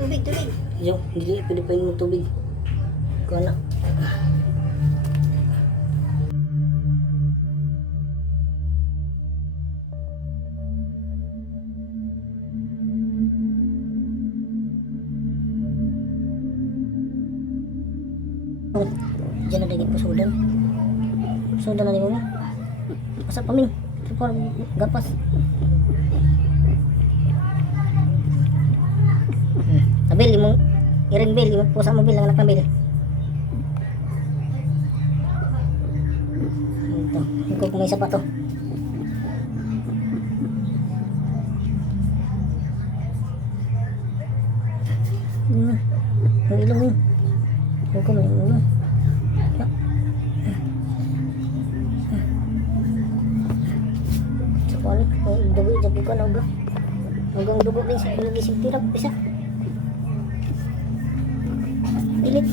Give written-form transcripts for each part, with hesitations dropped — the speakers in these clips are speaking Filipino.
Tubig, tubig. Yo, hindi pwede pa yung tubig. Kuha na. Oh, diyan na dagit pasudan. Pasudan na ni mo. Asa pa min? Supor gapas. Abil mo. Iring bil, yung pusa mo bil, ang anak na bil. Ito, ikaw kung may isa pa to. Yung ilong yun. Huwag ko may ilong. Sa palit, dugo, jabi ko na uga. Hanggang dugo din sa ilagising tirap, isa. Pilit.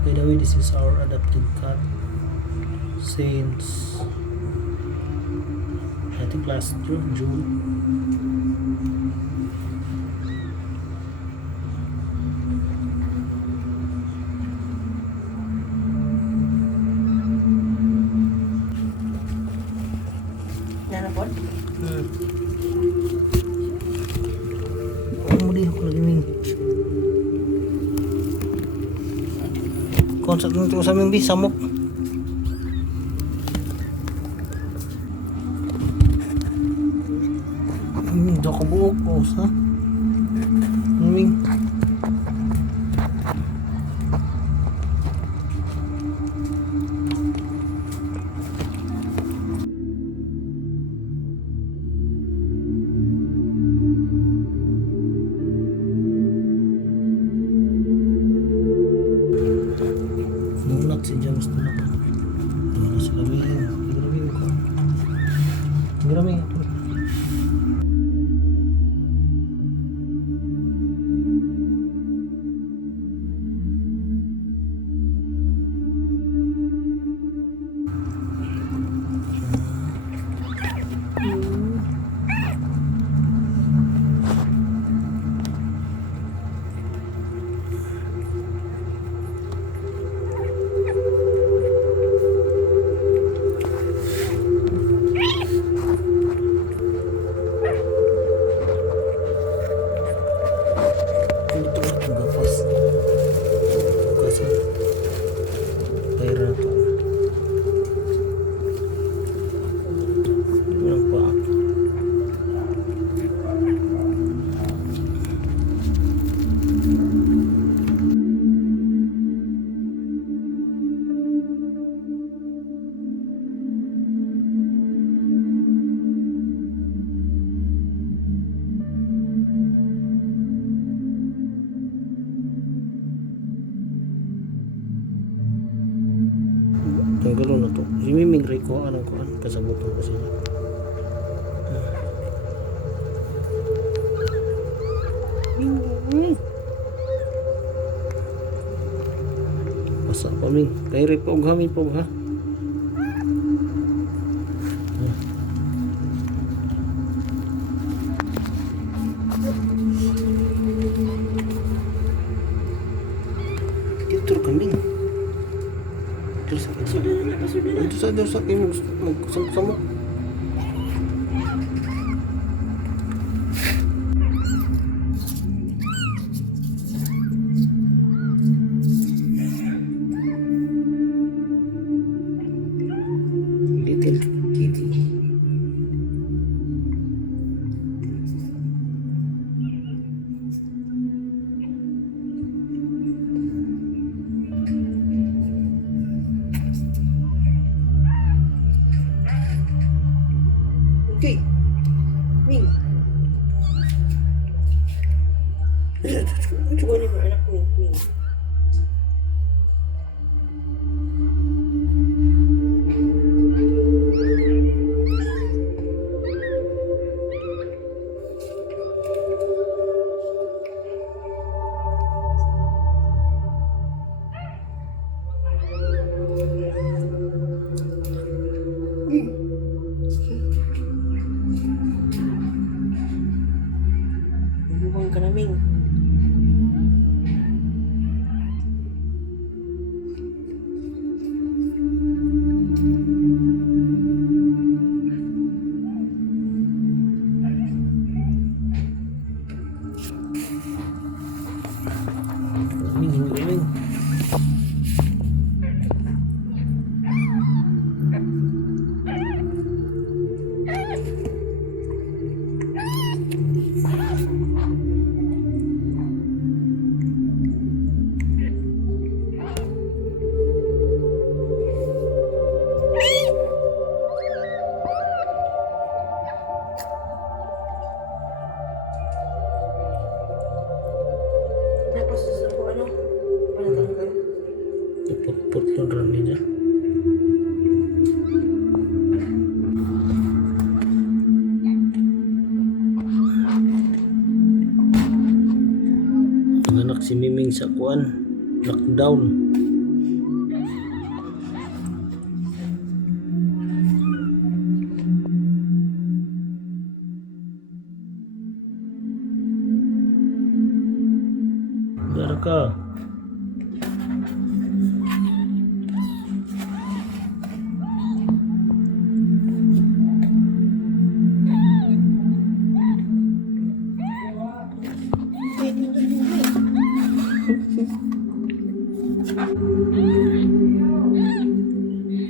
By the way, this is our adopted cat since I think last year, June. Nanapod? Ang muli ako lagi ning. Konsert nito sa aming samok. Do ko buok ko sa. Ming. Nulat si James na. Nulat sa labi. Grabe ko. Grabe. Tanggalon na to. Imimigray ko anong kuan kasabot ko kasi. Masa pa mi. Kay po gamin po ha. Dito kambing. Itu saja sakit sama. Little kitty. Okay. Ning. Coba nih anak nih. sa kuan lockdown. Dara ka.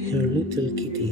Your little kitty.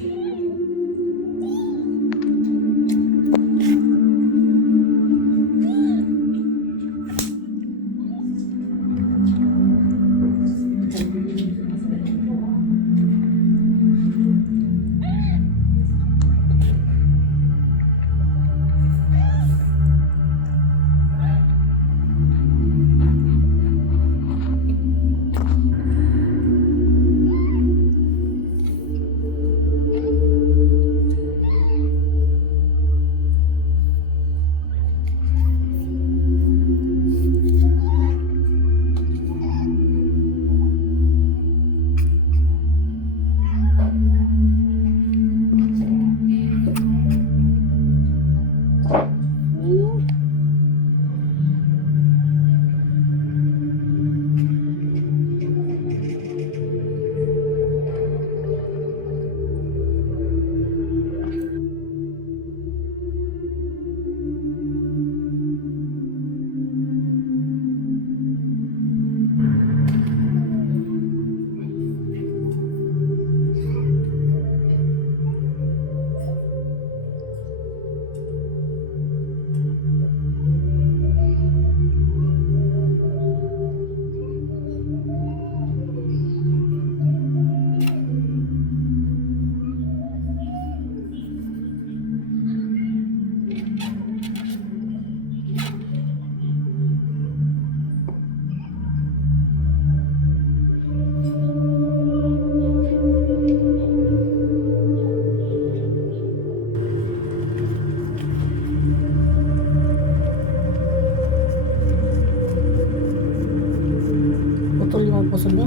Putol yung puso niya.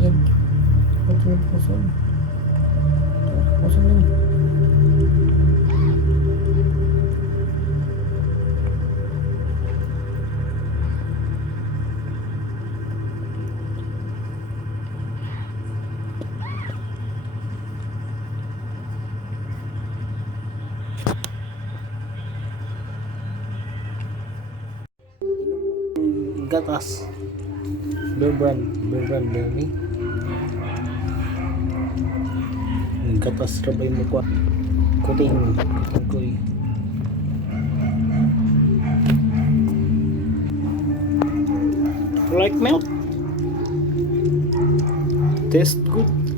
Yan. Putol yung puso. Puso niya. Gatas. Bear brand Bernie. Gatas rabay mo kwa. Kuting koy. Like milk. Taste good.